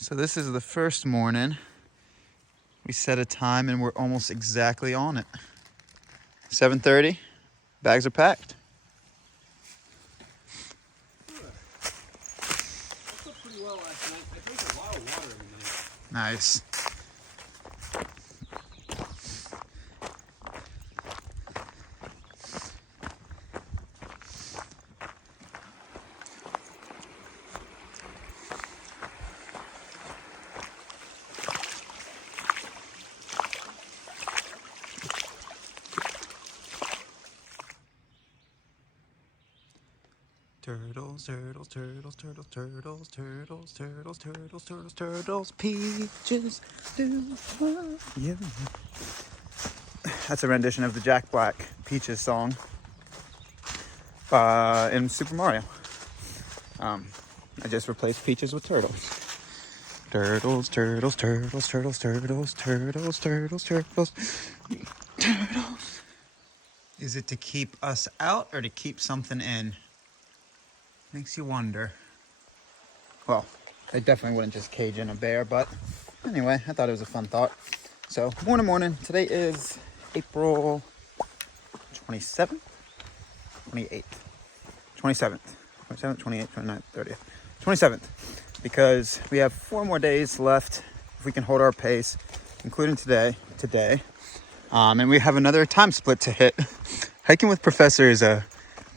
So this is the first morning. We set a time and we're almost exactly on it. 7:30, bags are packed. I slept pretty well last night. I drank a lot of water every night. Nice. Turtles, turtles, turtles, turtles, turtles, turtles, turtles, turtles, turtles, turtles, peaches do love you. That's a rendition of the Jack Black Peaches song in Super Mario. I just replaced peaches with turtles. Turtles, turtles, turtles, turtles, turtles, turtles, turtles, turtles, turtles. Is it to keep us out or to keep something in? Makes you wonder. Well, I definitely wouldn't just cage in a bear, but anyway, I thought it was a fun thought. So, morning. Today is April 27th, 28th, 27th, 27th, 28th, 29th, 30th, 27th, because we have 4 more days left if we can hold our pace, including today, and we have another time split to hit. Hiking with Professor is a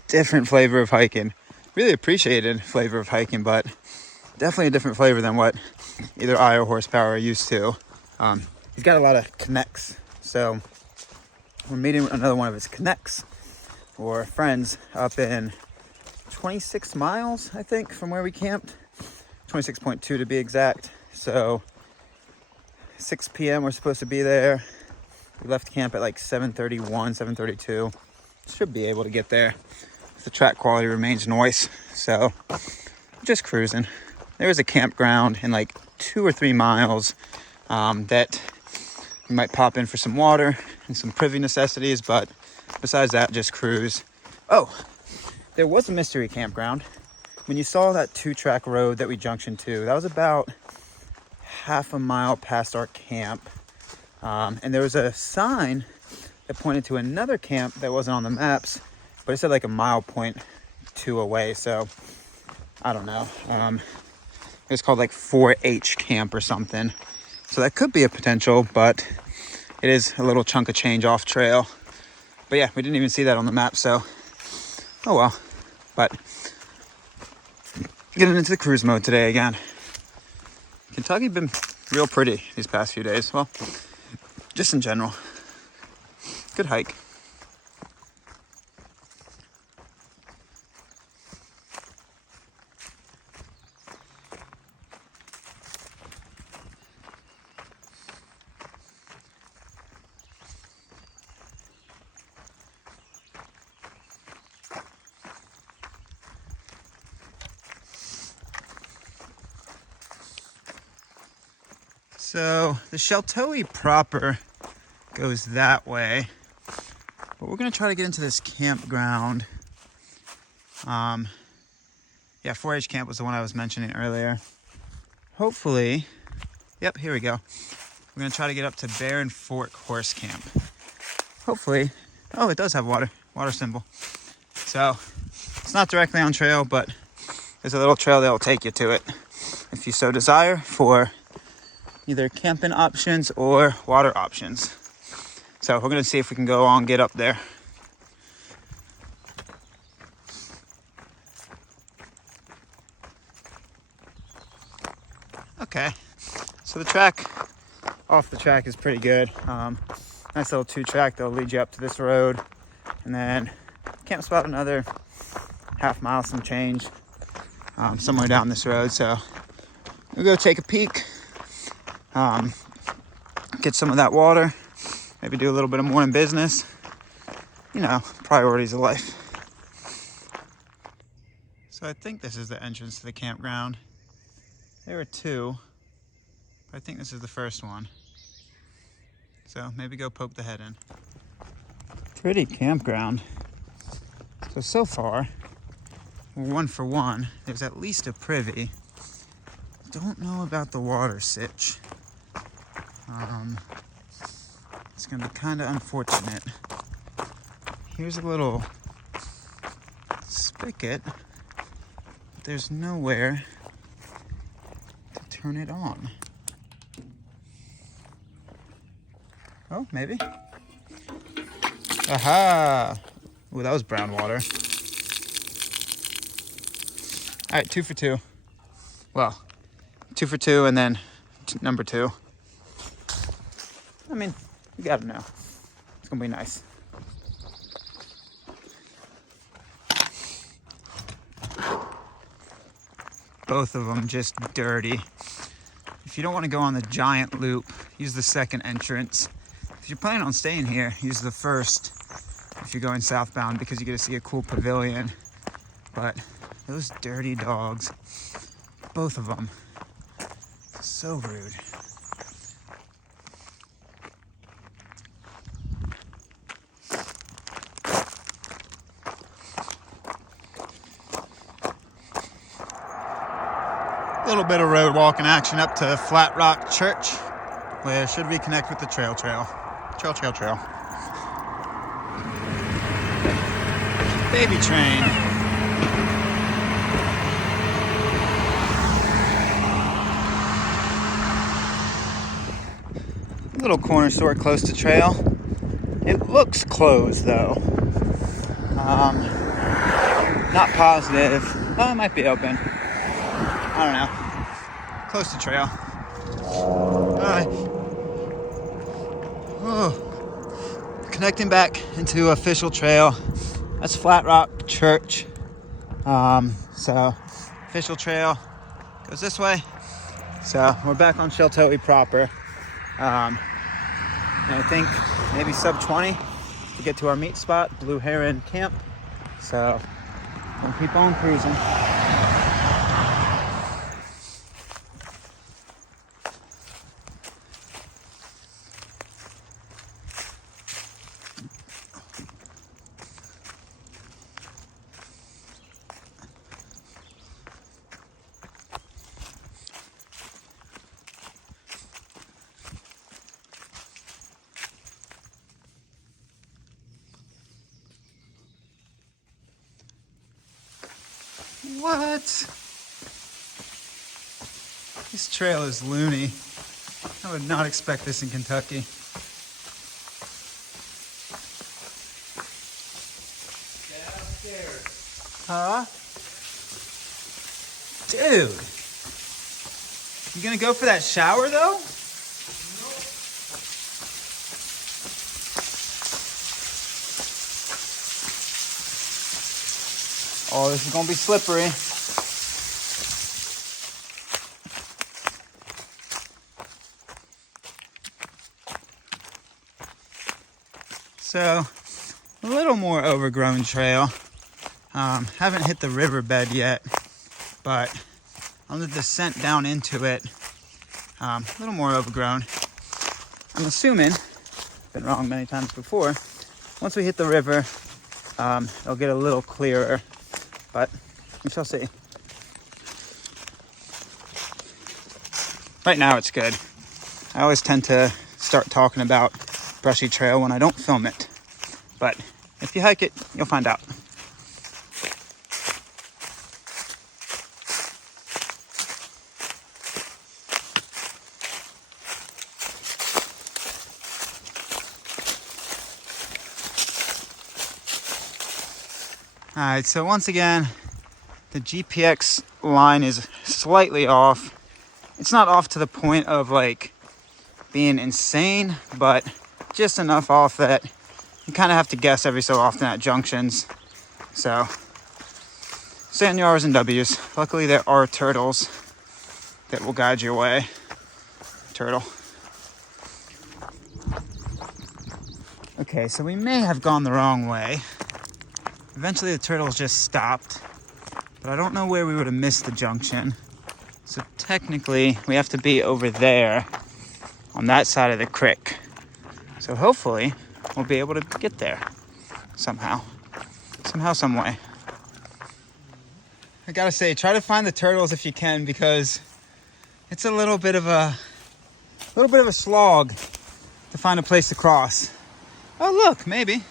different flavor of hiking. Really appreciated flavor of hiking, but definitely a different flavor than what either I or Horsepower are used to. He's got a lot of connects, so we're meeting another one of his connects or friends up in 26 miles, I think, from where we camped. 26.2 to be exact. So 6 p.m. we're supposed to be there. We left camp at like 7:31, 7:32. Should be able to get there. The track quality remains nice, so just cruising. There is a campground in like 2 or 3 miles that you might pop in for some water and some privy necessities, but besides that, just cruise. Oh, there was a mystery campground. When you saw that 2-track road that we junctioned to, that was about half a mile past our camp. And there was a sign that pointed to another camp that wasn't on the maps, but it said like a 1.2 away, so I don't know. It was called like 4H camp or something. So that could be a potential, but it is a little chunk of change off trail. But yeah, we didn't even see that on the map, so oh well. But getting into the cruise mode today again. Kentucky been real pretty these past few days. Well, just in general. Good hike. So the Sheltowee proper goes that way, but we're gonna try to get into this campground. Yeah, 4H camp was the one I was mentioning earlier. Hopefully, yep, here we go. We're gonna try to get up to Barren Fork Horse Camp. Hopefully, oh, it does have water symbol. So it's not directly on trail, but there's a little trail that will take you to it if you so desire for either camping options or water options. So we're gonna see if we can go on, get up there. Okay, so the track off the track is pretty good. Nice little 2-track that'll lead you up to this road, and then camp spot another half mile, some change, somewhere down this road. So we'll go take a peek, get some of that water, maybe do a little bit of morning business. You know, priorities of life. So I think this is the entrance to the campground. There are 2, but I think this is the first one. So maybe go poke the head in. Pretty campground. So far, we're 1 for 1. There's at least a privy. Don't know about the water sitch. It's gonna be kind of unfortunate. Here's a little spigot. There's nowhere to turn it on. Oh, maybe. Aha! Ooh, that was brown water. All right, 2 for 2. Well, 2 for 2 and then number 2. I mean, you gotta know. It's gonna be nice. Both of them just dirty. If you don't want to go on the giant loop, use the second entrance. If you're planning on staying here, use the first if you're going southbound because you get to see a cool pavilion. But those dirty dogs, both of them, so rude. A little bit of road walking action up to Flat Rock Church, where should we connect with the trail. Baby train. Little corner store close to trail. It looks closed though. Not positive. Oh, it might be open. I don't know. Close to trail. Alright. Oh. Connecting back into official trail. That's Flat Rock Church. So official trail goes this way. So we're back on Sheltowee proper. And I think maybe sub 20 to get to our meet spot, Blue Heron Camp. So we'll keep on cruising. What? This trail is loony. I would not expect this in Kentucky. Downstairs. Huh? Dude. You gonna go for that shower though? Oh, this is gonna be slippery. So, a little more overgrown trail. Haven't hit the riverbed yet, but on the descent down into it, a little more overgrown. I'm assuming, been wrong many times before, once we hit the river, it'll get a little clearer. But we shall see. Right now it's good. I always tend to start talking about brushy trail when I don't film it. But if you hike it, you'll find out. Alright, so once again, the GPX line is slightly off. It's not off to the point of like being insane, but just enough off that you kind of have to guess every so often at junctions. So, stay on your R's and W's. Luckily there are turtles that will guide your way. Turtle. Okay, so we may have gone the wrong way. Eventually the turtles just stopped, but I don't know where we would have missed the junction. So technically we have to be over there on that side of the creek. So hopefully we'll be able to get there somehow, some way. I gotta say, try to find the turtles if you can, because it's a little bit of a slog to find a place to cross. Oh look, maybe.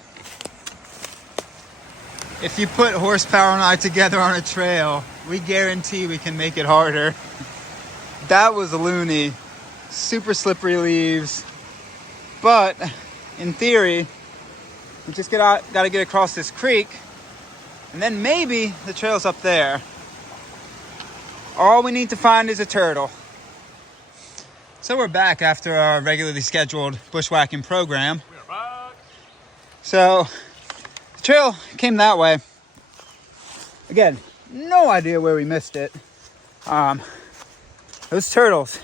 If you put horsepower and I together on a trail, we guarantee we can make it harder. That was loony. Super slippery leaves. But in theory, we just gotta get across this creek, and then maybe the trail's up there. All we need to find is a turtle. So we're back after our regularly scheduled bushwhacking program. We're back. So the trail came that way. Again, no idea where we missed it. Those turtles,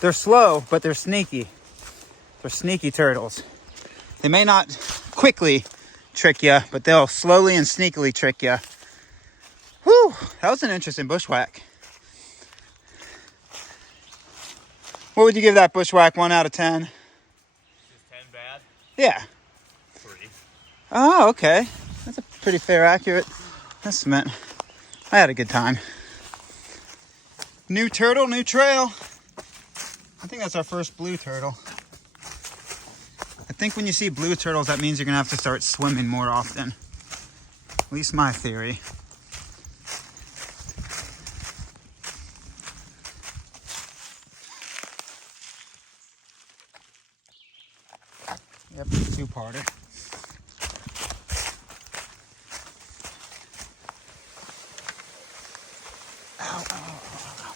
they're slow, but they're sneaky. They're sneaky turtles. They may not quickly trick you, but they'll slowly and sneakily trick you. Whew, that was an interesting bushwhack. What would you give that bushwhack, 1 out of 10? Is 10 bad? Yeah. 3. Oh, okay. That's a pretty fair, accurate estimate. I had a good time. New turtle, new trail. I think that's our first blue turtle. I think when you see blue turtles, that means you're gonna have to start swimming more often. At least my theory. Yep, two-parter. Ow, ow, ow, ow.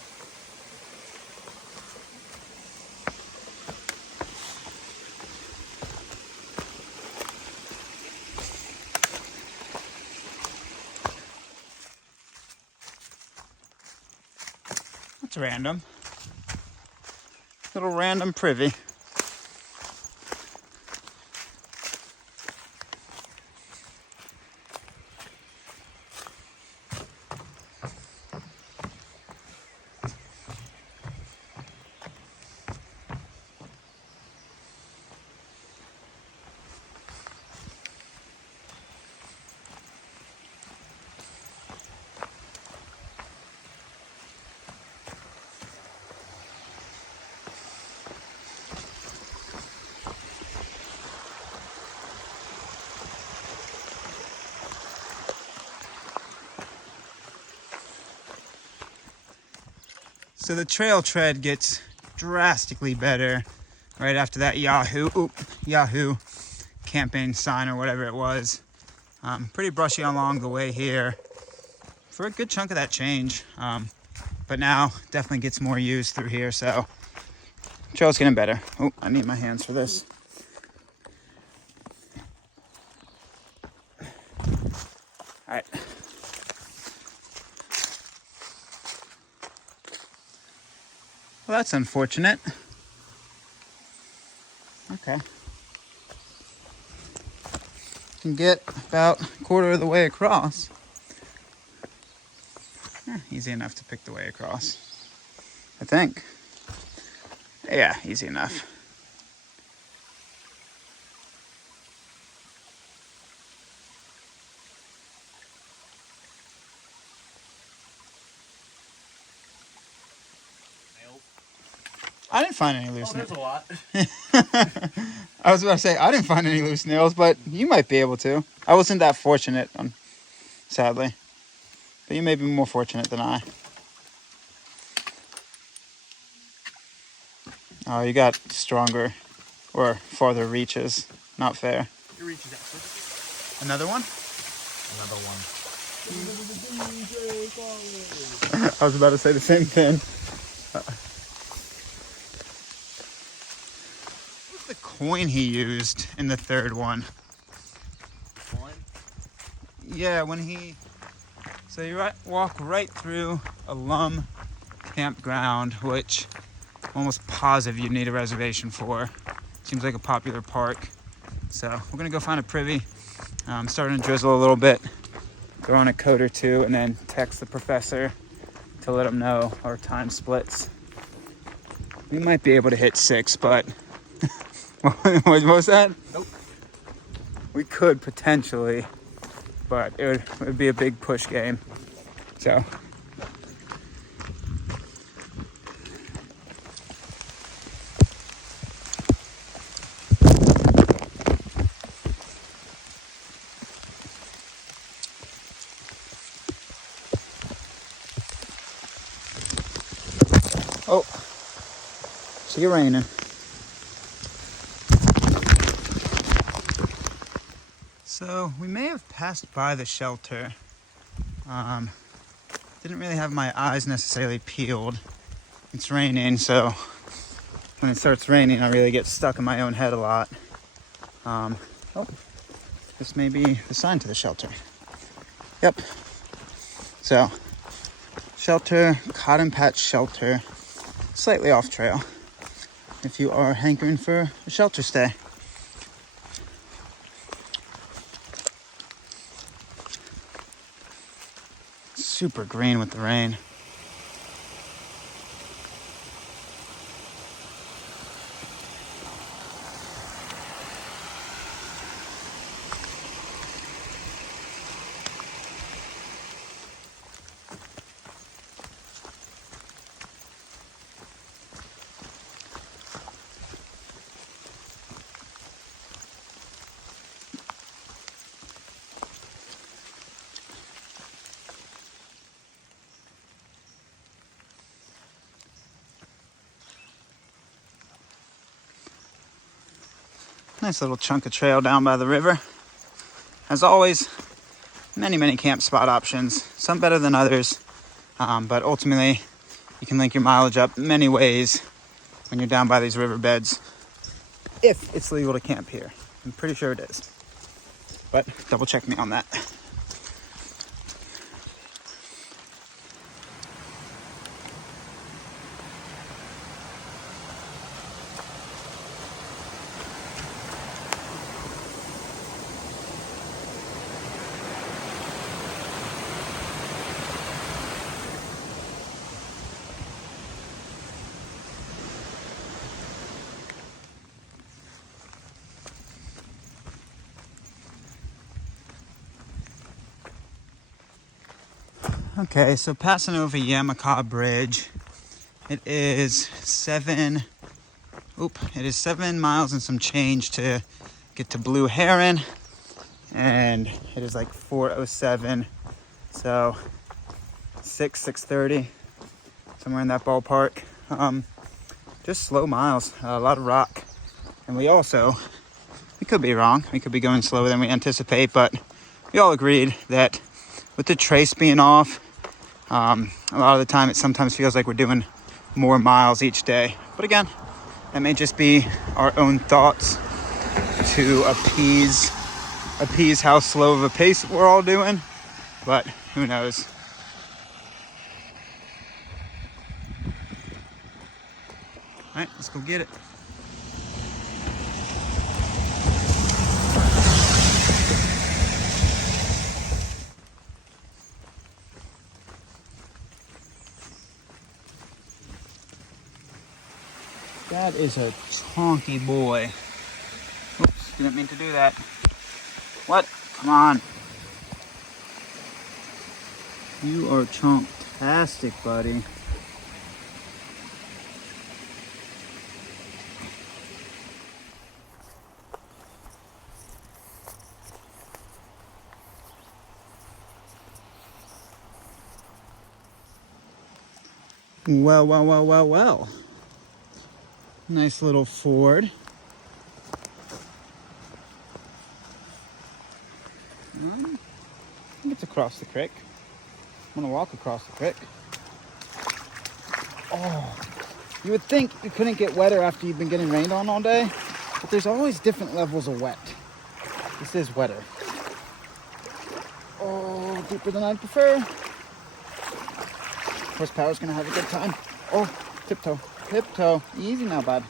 That's random. Little random privy. So the trail tread gets drastically better right after that Yahoo camping sign or whatever it was. Pretty brushy along the way here for a good chunk of that change. But now definitely gets more used through here, so trail's getting better. Oh, I need my hands for this. All right. Well, that's unfortunate. Okay. Can get about a quarter of the way across. Easy enough to pick the way across, I think. Yeah, easy enough. I didn't find any loose nails. There's a lot. I was about to say, I didn't find any loose nails, but you might be able to. I wasn't that fortunate, sadly. But you may be more fortunate than I. Oh, you got stronger or farther reaches. Not fair. Your reach is excellent. Another one? Another one. I was about to say the same thing. What was the coin he used in the third one? Coin? Yeah, when he... So you walk right through a lum campground, which I'm almost positive you need a reservation for. Seems like a popular park. So we're gonna go find a privy. Starting to drizzle a little bit. Throw on a coat or two and then text the professor to let him know our time splits. We might be able to hit 6, but what was that? Nope. We could potentially, but it would be a big push game. So Oh, see it raining. So we may have passed by the shelter. Didn't really have my eyes necessarily peeled. It's raining, so when it starts raining, I really get stuck in my own head a lot. Oh, this may be the sign to the shelter. Yep. So, shelter, Cotton Patch Shelter, slightly off trail if you are hankering for a shelter stay. Super green with the rain. Nice little chunk of trail down by the river. As always, many camp spot options. Some better than others, but ultimately you can link your mileage up many ways when you're down by these riverbeds. If it's legal to camp here. I'm pretty sure it is. But double check me on that. Okay, so passing over Yamaha Bridge. It is 7 miles and some change to get to Blue Heron. And it is like 4:07. So 6:30, somewhere in that ballpark. Just slow miles, a lot of rock. And we could be wrong. We could be going slower than we anticipate, but we all agreed that with the trace being off, a lot of the time it sometimes feels like we're doing more miles each day. But again, that may just be our own thoughts to appease how slow of a pace we're all doing, but who knows. All right, let's go get it. That is a chonky boy. Oops, didn't mean to do that. What? Come on. You are chonk-tastic, buddy. Well. Nice little ford. I think it's across the creek. I'm gonna walk across the creek. Oh, you would think you couldn't get wetter after you've been getting rained on all day, but there's always different levels of wet. This is wetter. Oh, deeper than I'd prefer. Horsepower's gonna have a good time. Oh, tiptoe. Easy now, bud.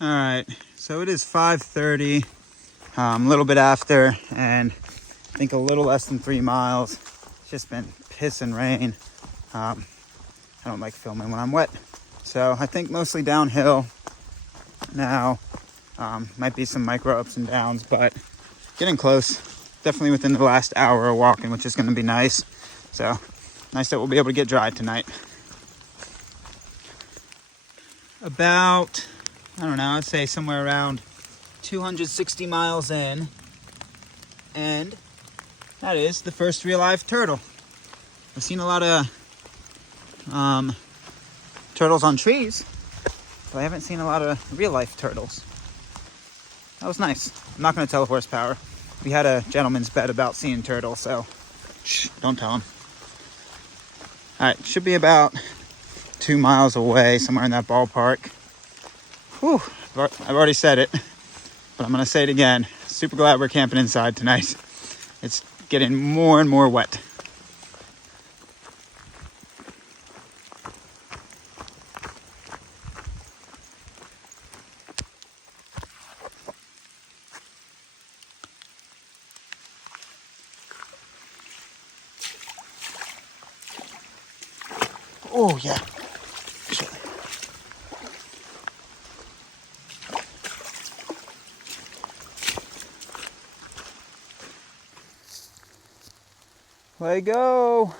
All right, so it is 5:30, a little bit after, and I think a little less than 3 miles. It's just been pissing rain. I don't like filming when I'm wet, so I think mostly downhill. Now, Might be some micro ups and downs, but getting close. Definitely within the last hour of walking, which is going to be nice. So nice that we'll be able to get dry tonight. About, I don't know, I'd say somewhere around 260 miles in. And that is the first real live turtle. I've seen a lot of turtles on trees, but I haven't seen a lot of real life turtles. That was nice. I'm not going to tell horsepower. We had a gentleman's bet about seeing turtles, so shh, don't tell him. All right, should be about 2 miles away, somewhere in that ballpark. Whew, I've already said it, but I'm going to say it again. Super glad we're camping inside tonight. It's getting more and more wet. Oh, yeah. Let go.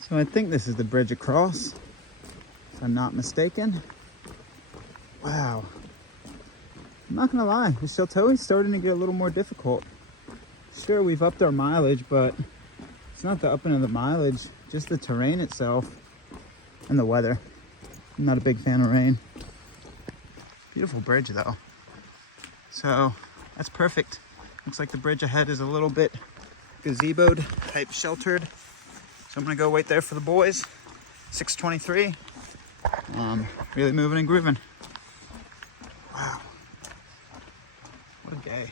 So I think this is the bridge across, if I'm not mistaken. Wow. I'm not gonna lie, the Sheltowee's starting to get a little more difficult. Sure, we've upped our mileage, but it's not the upping of the mileage, just the terrain itself and the weather. I'm not a big fan of rain. Beautiful bridge though. So that's perfect. Looks like the bridge ahead is a little bit gazeboed type sheltered. So I'm gonna go wait there for the boys. 6:23. Really moving and grooving. Wow. What a day.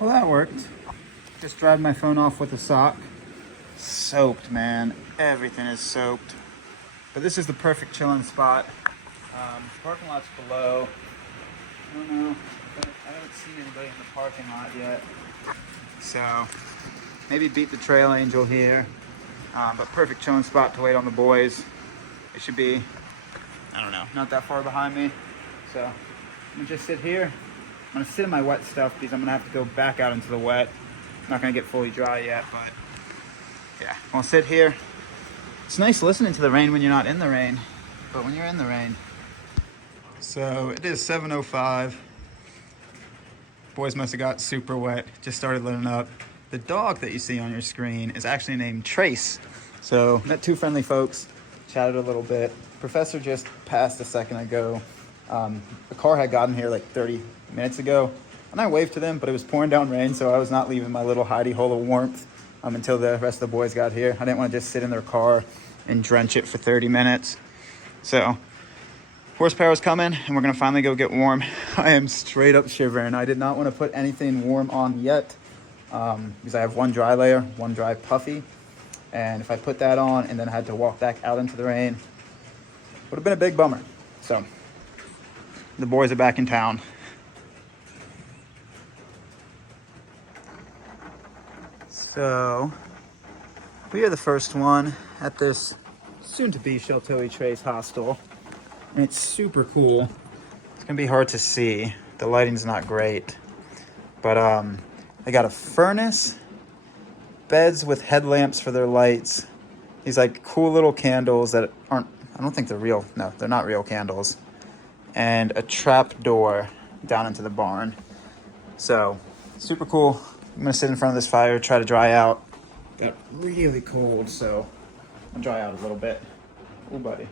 Well, that worked. Just dried my phone off with a sock. Soaked, man. Everything is soaked. But this is the perfect chilling spot. Parking lot's below. I don't know. I haven't seen anybody in the parking lot yet. So maybe beat the trail angel here. But perfect chilling spot to wait on the boys. It should be, I don't know, not that far behind me. So I'm gonna just sit here. I'm gonna sit in my wet stuff because I'm gonna have to go back out into the wet. I'm not gonna get fully dry yet, but yeah, I'll sit here. It's nice listening to the rain when you're not in the rain, but when you're in the rain. So it is 7:05. Boys must have got super wet, just started letting up. The dog that you see on your screen is actually named Trace. So met two friendly folks, chatted a little bit. Professor just passed a second ago. The car had gotten here like 30 minutes ago, and I waved to them, but it was pouring down rain, so I was not leaving my little hidey hole of warmth until the rest of the boys got here. I didn't want to just sit in their car and drench it for 30 minutes. So horsepower's coming, and we're gonna finally go get warm. I am straight up shivering. I did not want to put anything warm on yet, because I have one dry layer, one dry puffy, and if I put that on and then I had to walk back out into the rain, would have been a big bummer. So the boys are back in town. So we are the first one at this soon-to-be Sheltowee Trace hostel, and it's super cool. It's gonna be hard to see. The lighting's not great, but they got a furnace, beds with headlamps for their lights, these like cool little candles that aren't, I don't think they're real. No, they're not real candles, and a trap door down into the barn. So super cool. I'm gonna sit in front of this fire, try to dry out. Got really cold, so I'll dry out a little bit. Oh, buddy.